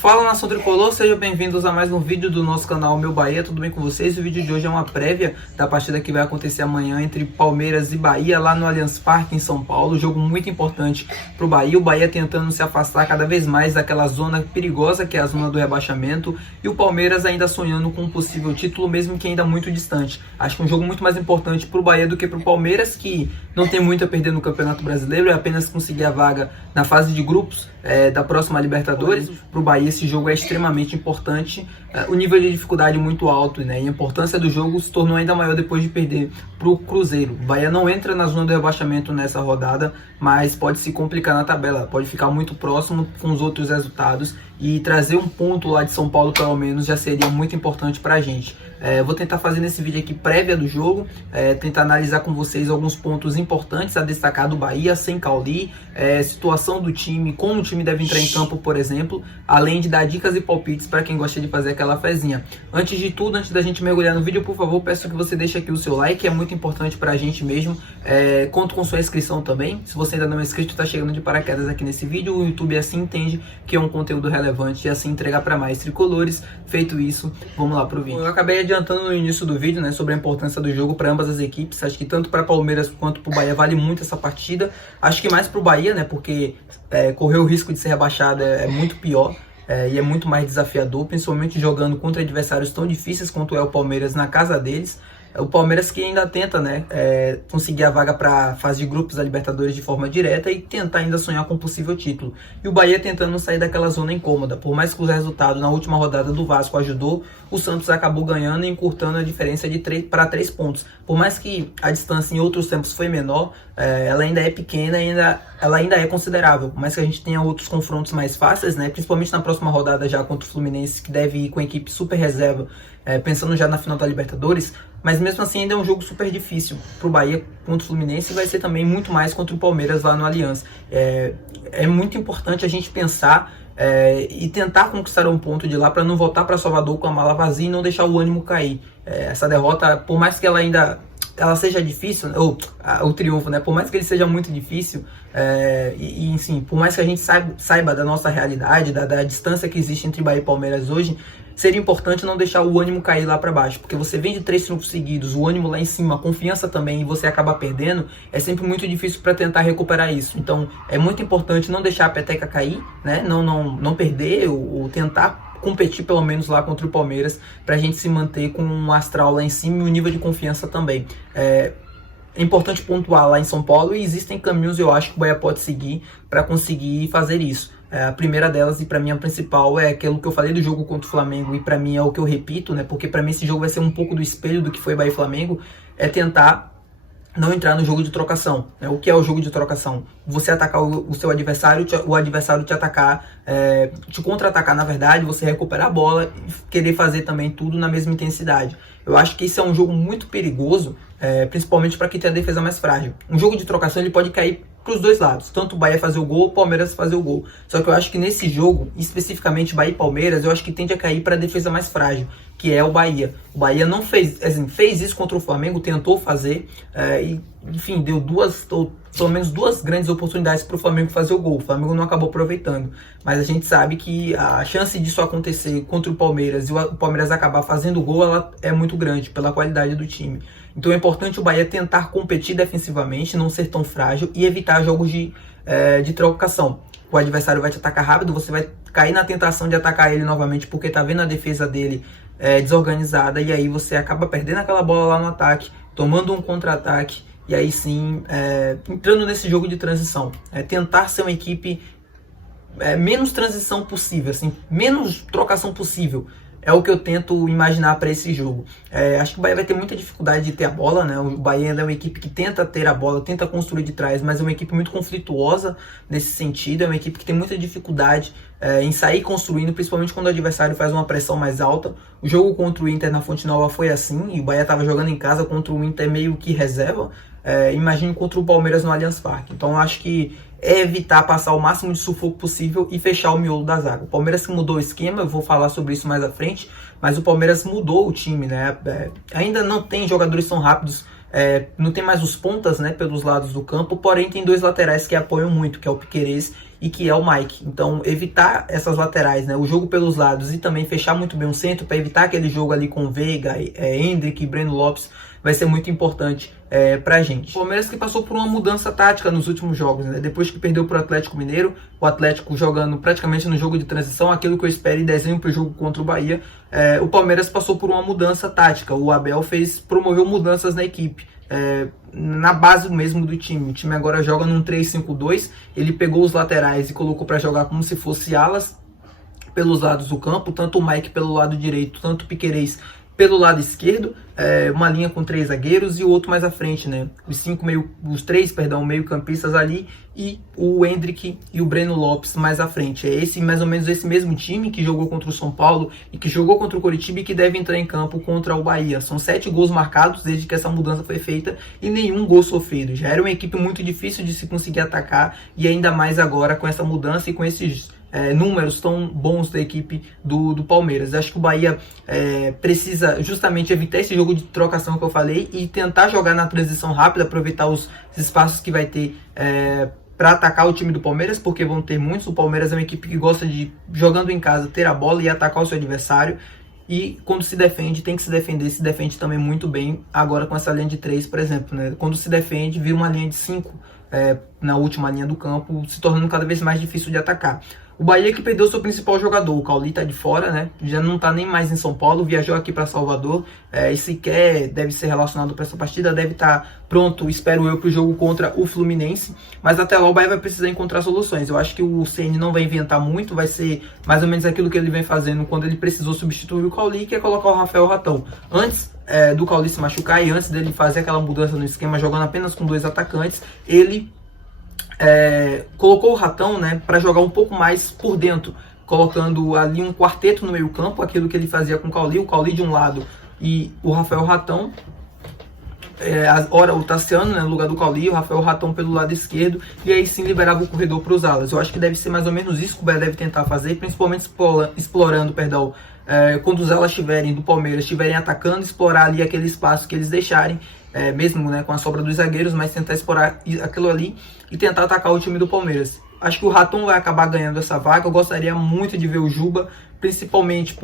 Fala, nação tricolor, sejam bem-vindos a mais um vídeo do nosso canal Meu Bahia, tudo bem com vocês? O vídeo de hoje é uma prévia da partida que vai acontecer amanhã entre Palmeiras e Bahia lá no Allianz Parque em São Paulo, jogo muito importante para o Bahia tentando se afastar cada vez mais daquela zona perigosa que é a zona do rebaixamento, e o Palmeiras ainda sonhando com um possível título, mesmo que ainda muito distante. Acho que é um jogo muito mais importante para o Bahia do que para o Palmeiras, que não tem muito a perder no Campeonato Brasileiro, é apenas conseguir a vaga na fase de grupos da próxima Libertadores. Para o Bahia esse jogo é extremamente importante, o nível de dificuldade muito alto, né? E a importância do jogo se tornou ainda maior depois de perder para o Cruzeiro. O Bahia não entra na zona do rebaixamento nessa rodada, mas pode se complicar na tabela, pode ficar muito próximo com os outros resultados, e trazer um ponto lá de São Paulo pelo menos já seria muito importante para a gente. Vou tentar fazer nesse vídeo aqui prévia do jogo, tentar analisar com vocês alguns pontos importantes a destacar do Bahia sem Cauli, situação do time, como o time deve entrar em campo, por exemplo, além de dar dicas e palpites para quem gosta de fazer aquela fezinha. Antes de tudo, antes da gente mergulhar no vídeo, por favor, peço que você deixe aqui o seu like, é muito importante para a gente mesmo. Conto com sua inscrição também. Se você ainda não é inscrito, está chegando de paraquedas aqui nesse vídeo, o YouTube assim entende que é um conteúdo relevante e assim entregar para mais tricolores. Feito isso, vamos lá pro vídeo. Eu acabei adiantando no início do vídeo, né, sobre a importância do jogo para ambas as equipes. Acho que tanto para Palmeiras quanto para o Bahia vale muito essa partida. Acho que mais para o Bahia, né, porque correr o risco de ser rebaixado é muito pior. E é muito mais desafiador, principalmente jogando contra adversários tão difíceis quanto é o Palmeiras na casa deles. O Palmeiras que ainda tenta, né, conseguir a vaga para a fase de grupos da Libertadores de forma direta e tentar ainda sonhar com um possível título. E o Bahia tentando sair daquela zona incômoda. Por mais que o resultado na última rodada do Vasco ajudou, o Santos acabou ganhando e encurtando a diferença de 3 para 3 pontos. Por mais que a distância em outros tempos foi menor, ela ainda é pequena, ela ainda é considerável. Por mais que a gente tenha outros confrontos mais fáceis, né, principalmente na próxima rodada já contra o Fluminense, que deve ir com a equipe super reserva, pensando já na final da Libertadores. Mas mesmo assim ainda é um jogo super difícil para o Bahia contra o Fluminense, e vai ser também muito mais contra o Palmeiras lá no Allianz. É muito importante a gente pensar e tentar conquistar um ponto de lá para não voltar para Salvador com a mala vazia e não deixar o ânimo cair. Essa derrota, por mais que ela seja difícil, ou o triunfo, né? Por mais que ele seja muito difícil, enfim, por mais que a gente saiba da nossa realidade, da distância que existe entre Bahia e Palmeiras hoje, seria importante não deixar o ânimo cair lá para baixo, porque você vem de 3 triunfos seguidos, o ânimo lá em cima, a confiança também, e você acaba perdendo, é sempre muito difícil para tentar recuperar isso. Então é muito importante não deixar a peteca cair, né? Não perder, ou tentar competir pelo menos lá contra o Palmeiras, para a gente se manter com um astral lá em cima e um nível de confiança também. É importante pontuar lá em São Paulo, e existem caminhos, eu acho, que o Bahia pode seguir para conseguir fazer isso. A primeira delas, e para mim a principal, é aquilo que eu falei do jogo contra o Flamengo, e para mim é o que eu repito, né, porque para mim esse jogo vai ser um pouco do espelho do que foi Bahia e Flamengo, é tentar não entrar no jogo de trocação. O que é o jogo de trocação? Você atacar o seu adversário, o adversário te atacar, te contra-atacar, na verdade, você recuperar a bola e querer fazer também tudo na mesma intensidade. Eu acho que isso é um jogo muito perigoso, principalmente para quem tem a defesa mais frágil. Um jogo de trocação ele pode cair para os dois lados, tanto o Bahia fazer o gol, o Palmeiras fazer o gol. Só que eu acho que nesse jogo, especificamente Bahia e Palmeiras, eu acho que tende a cair para a defesa mais frágil, que é o Bahia. O Bahia não fez isso contra o Flamengo, tentou fazer, e enfim, deu pelo menos duas grandes oportunidades para o Flamengo fazer o gol. O Flamengo não acabou aproveitando, mas a gente sabe que a chance disso acontecer contra o Palmeiras e o Palmeiras acabar fazendo o gol, ela é muito grande pela qualidade do time. Então é importante o Bahia tentar competir defensivamente, não ser tão frágil e evitar jogos de trocação. O adversário vai te atacar rápido, você vai cair na tentação de atacar ele novamente porque tá vendo a defesa dele desorganizada, e aí você acaba perdendo aquela bola lá no ataque, tomando um contra-ataque, e aí sim entrando nesse jogo de transição. Tentar ser uma equipe menos transição possível, assim, menos trocação possível. É o que eu tento imaginar para esse jogo. Acho que o Bahia vai ter muita dificuldade de ter a bola, né? O Bahia é uma equipe que tenta ter a bola, tenta construir de trás, mas é uma equipe muito conflituosa nesse sentido. É uma equipe que tem muita dificuldade em sair construindo, principalmente quando o adversário faz uma pressão mais alta. O jogo contra o Inter na Fonte Nova foi assim, e o Bahia estava jogando em casa contra o Inter meio que reserva. Imagine contra o Palmeiras no Allianz Parque. Então eu acho que evitar passar o máximo de sufoco possível e fechar o miolo da zaga. O Palmeiras que mudou o esquema, eu vou falar sobre isso mais à frente, mas o Palmeiras mudou o time, né? Ainda não tem jogadores tão rápidos não tem mais os pontas, né, pelos lados do campo, porém tem dois laterais que apoiam muito, que é o Piquerez e que é o Mike. Então evitar essas laterais, né, o jogo pelos lados e também fechar muito bem o centro para evitar aquele jogo ali com Veiga, Endrick e Breno Lopes vai ser muito importante pra gente. O Palmeiras que passou por uma mudança tática nos últimos jogos, né? Depois que perdeu pro Atlético Mineiro, o Atlético jogando praticamente no jogo de transição, aquilo que eu espero e desenho pro jogo contra o Bahia, o Palmeiras passou por uma mudança tática. O Abel promoveu mudanças na equipe. Na base mesmo do time. O time agora joga num 3-5-2. Ele pegou os laterais e colocou para jogar como se fosse alas pelos lados do campo, tanto o Mike pelo lado direito, tanto o Piquerez pelo lado esquerdo, uma linha com 3 zagueiros e o outro mais à frente, né? Os três meio-campistas ali e o Endrick e o Breno Lopes mais à frente. É mais ou menos esse mesmo time que jogou contra o São Paulo e que jogou contra o Coritiba e que deve entrar em campo contra o Bahia. São 7 gols marcados desde que essa mudança foi feita e nenhum gol sofrido. Já era uma equipe muito difícil de se conseguir atacar e ainda mais agora com essa mudança e com esses números tão bons da equipe do Palmeiras. Acho que o Bahia precisa justamente evitar esse jogo de trocação que eu falei e tentar jogar na transição rápida, aproveitar os espaços que vai ter para atacar o time do Palmeiras, porque vão ter muitos. O Palmeiras é uma equipe que gosta de, jogando em casa, ter a bola e atacar o seu adversário. E quando se defende, tem que se defende também muito bem, agora com essa linha de 3, por exemplo, né? Quando se defende, vira uma linha de 5 na última linha do campo, se tornando cada vez mais difícil de atacar. O Bahia que perdeu seu principal jogador, o Cauli tá de fora, né? Já não tá nem mais em São Paulo, viajou aqui para Salvador, e sequer deve ser relacionado para essa partida, deve estar pronto, espero eu, para o jogo contra o Fluminense, mas até lá o Bahia vai precisar encontrar soluções. Eu acho que o Ceni não vai inventar muito, vai ser mais ou menos aquilo que ele vem fazendo quando ele precisou substituir o Cauli, que é colocar o Rafael Ratão. Antes do Cauli se machucar e antes dele fazer aquela mudança no esquema, jogando apenas com 2 atacantes, ele colocou o Ratão, né, para jogar um pouco mais por dentro, colocando ali um quarteto no meio campo, aquilo que ele fazia com o Cauli de um lado e o Rafael Ratão, ora o Tassiano, né, no lugar do Cauli, o Rafael Ratão pelo lado esquerdo, e aí sim liberava o corredor para os alas. Eu acho que deve ser mais ou menos isso que o Bahia deve tentar fazer, principalmente explorando, quando os alas do Palmeiras estiverem atacando, explorar ali aquele espaço que eles deixarem, mesmo, né, com a sobra dos zagueiros, mas tentar explorar aquilo ali e tentar atacar o time do Palmeiras. Acho que o Ratão vai acabar ganhando essa vaga. Eu gostaria muito de ver o Juba, principalmente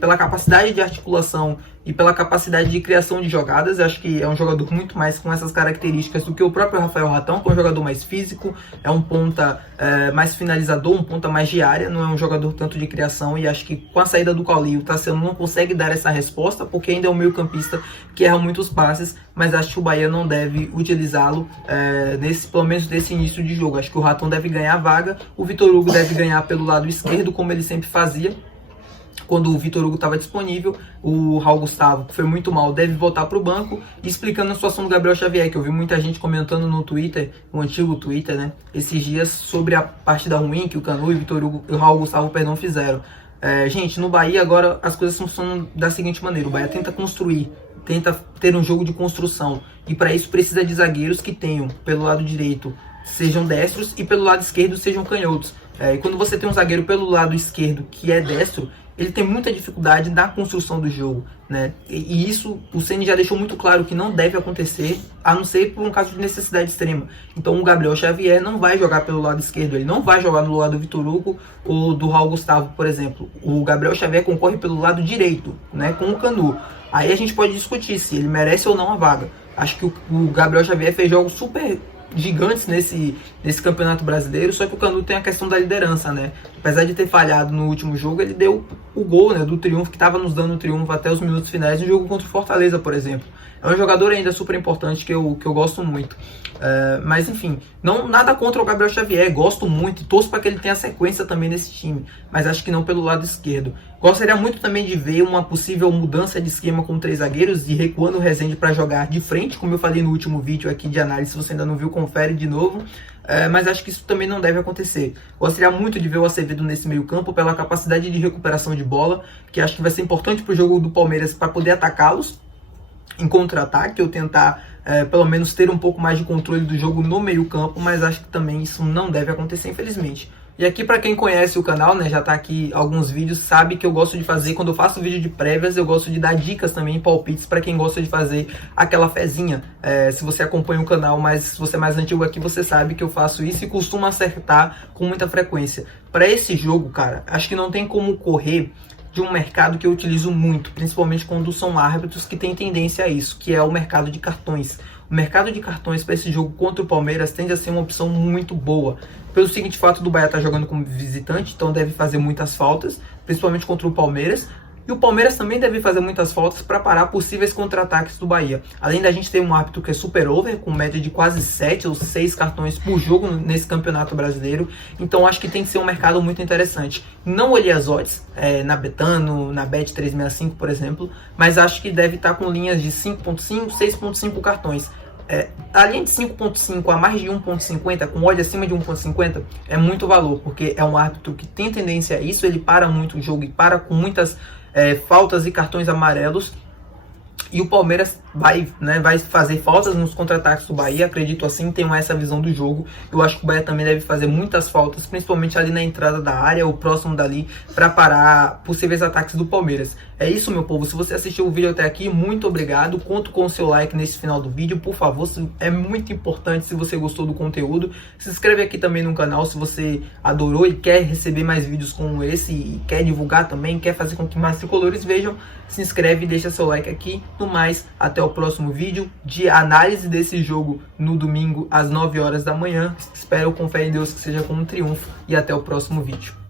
pela capacidade de articulação e pela capacidade de criação de jogadas. Eu acho que é um jogador muito mais com essas características do que o próprio Rafael Ratão, que é um jogador mais físico, é um ponta mais finalizador, um ponta mais de área, não é um jogador tanto de criação, e acho que com a saída do Cauli, o Tassiano não consegue dar essa resposta, porque ainda é um meio campista que erra muitos passes, mas acho que o Bahia não deve utilizá-lo pelo menos nesse início de jogo. Acho que o Ratão deve ganhar a vaga, o Vitor Hugo deve ganhar pelo lado esquerdo, como ele sempre fazia. Quando o Vitor Hugo estava disponível, o Raul Gustavo, que foi muito mal, deve voltar para o banco, explicando a situação do Gabriel Xavier, que eu vi muita gente comentando no Twitter, no antigo Twitter, né, esses dias, sobre a partida ruim que o Canu e o Raul Gustavo, fizeram. Gente, no Bahia agora as coisas funcionam da seguinte maneira: o Bahia tenta construir, tenta ter um jogo de construção, e para isso precisa de zagueiros que tenham, pelo lado direito, sejam destros e pelo lado esquerdo sejam canhotos. E quando você tem um zagueiro pelo lado esquerdo que é destro, ele tem muita dificuldade na construção do jogo, né? E isso o Ceni já deixou muito claro que não deve acontecer, a não ser por um caso de necessidade extrema. Então o Gabriel Xavier não vai jogar pelo lado esquerdo, ele não vai jogar no lugar do Vitor Hugo ou do Raul Gustavo, por exemplo. O Gabriel Xavier concorre pelo lado direito, né, com o Canu. Aí a gente pode discutir se ele merece ou não a vaga. Acho que o Gabriel Xavier fez jogos super gigantes nesse campeonato brasileiro, só que o Canu tem a questão da liderança, né? Apesar de ter falhado no último jogo, ele deu o gol, né, do triunfo, que estava nos dando o triunfo até os minutos finais no jogo contra o Fortaleza, por exemplo. É um jogador ainda super importante que eu gosto muito. Mas enfim, nada contra o Gabriel Xavier, gosto muito e torço para que ele tenha sequência também nesse time, mas acho que não pelo lado esquerdo. Gostaria muito também de ver uma possível mudança de esquema com 3 zagueiros e recuando o Rezende para jogar de frente, como eu falei no último vídeo aqui de análise. Se você ainda não viu, confere de novo. Mas acho que isso também não deve acontecer. Gostaria muito de ver o Acevedo nesse meio campo pela capacidade de recuperação de bola, que acho que vai ser importante para o jogo do Palmeiras para poder atacá-los em contra-ataque, ou tentar pelo menos ter um pouco mais de controle do jogo no meio campo, mas acho que também isso não deve acontecer, infelizmente. E aqui para quem conhece o canal, né, já tá aqui alguns vídeos, sabe que eu gosto de fazer, quando eu faço vídeo de prévias, eu gosto de dar dicas também, palpites para quem gosta de fazer aquela fezinha. Se você acompanha o canal, mas se você é mais antigo aqui, você sabe que eu faço isso e costumo acertar com muita frequência. Para esse jogo, cara, acho que não tem como correr de um mercado que eu utilizo muito, principalmente quando são árbitros que têm tendência a isso, que é o mercado de cartões. O mercado de cartões para esse jogo contra o Palmeiras tende a ser uma opção muito boa. Pelo seguinte fato do Bahia estar jogando como visitante, então deve fazer muitas faltas, principalmente contra o Palmeiras. E o Palmeiras também deve fazer muitas faltas para parar possíveis contra-ataques do Bahia. Além da gente ter um árbitro que é super over, com média de quase 7 ou 6 cartões por jogo nesse campeonato brasileiro. Então acho que tem que ser um mercado muito interessante. Não olhei as odds na Betano, na Bet365, por exemplo, mas acho que deve estar com linhas de 5.5, 6.5 cartões. Além de 5.5 a mais de 1.50, com odd acima de 1.50, é muito valor, porque é um árbitro que tem tendência a isso, ele para muito o jogo e para com muitas faltas e cartões amarelos. E o Palmeiras vai fazer faltas nos contra-ataques do Bahia, acredito assim, tenho essa visão do jogo. Eu acho que o Bahia também deve fazer muitas faltas, principalmente ali na entrada da área, ou próximo dali, para parar possíveis ataques do Palmeiras. É isso, meu povo. Se você assistiu o vídeo até aqui, muito obrigado. Conto com o seu like nesse final do vídeo, por favor. É muito importante se você gostou do conteúdo. Se inscreve aqui também no canal se você adorou e quer receber mais vídeos como esse, e quer divulgar também, quer fazer com que mais tricolores vejam. Se inscreve e deixa seu like aqui. No mais, até o próximo vídeo de análise desse jogo no domingo às 9 horas da manhã. Espero com fé em Deus que seja com um triunfo e até o próximo vídeo.